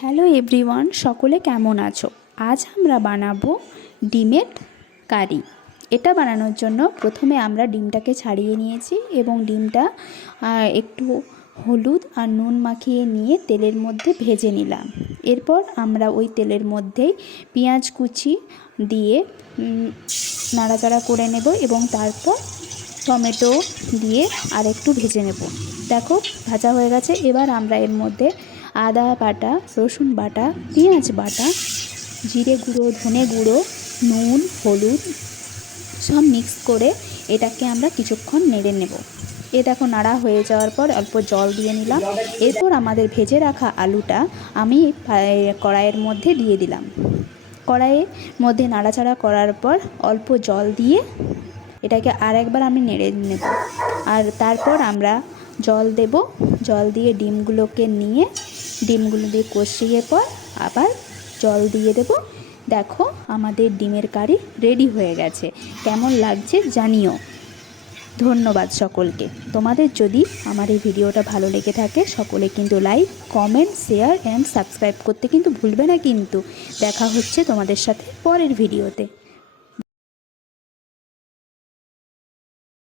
Hello everyone, সকলে কেমন আছো? আজ আমরা বানাবো ডিমের কারি। এটা বানানোর জন্য প্রথমে আমরা ডিমটাকে ছাড়িয়ে নিয়েছি এবং ডিমটা একটু হলুদ আর নুন মাখিয়ে নিয়ে তেলের মধ্যে ভেজে নিলাম। এরপর আমরা ওই তেলের মধ্যেই পেঁয়াজ কুচি দিয়ে নাড়াচাড়া করে নেব এবং তারপর টমেটো দিয়ে আরেকটু ভেজে নেব। দেখো ভাজা হয়ে গেছে। এবার আমরা এর মধ্যে আদা বাটা, রসুন বাটা, পেঁয়াজ বাটা, জিরে গুঁড়ো, ধনে গুঁড়ো, নুন, হলুদ সব মিক্স করে এটাকে আমরা কিছুক্ষণ নেড়ে নেব। এ দেখো নাড়া হয়ে যাওয়ার পর অল্প জল দিয়ে নিলাম। এরপর আমাদের ভেজে রাখা আলুটা আমি কড়াইয়ের মধ্যে দিয়ে দিলাম। কড়াইয়ের মধ্যে নাড়াচাড়া করার পর অল্প জল দিয়ে এটাকে আরেকবার আমি নেড়ে নেব। আর তারপর আমরা জল দেব। জল দিয়ে ডিমগুলোকে নিয়ে ডিমগুলো দিয়ে কষিয়ে পর আবার জল দিয়ে দেব। দেখো আমাদের ডিমের কারি রেডি হয়ে গেছে। কেমন লাগছে জানিও। ধন্যবাদ সকলকে। তোমাদের যদি আমার এই ভিডিওটা ভালো লেগে থাকে সকলে কিন্তু like, comment, share and subscribe করতে কিন্তু ভুলবে না। কিন্তু দেখা হচ্ছে তোমাদের সাথে পরের ভিডিওতে।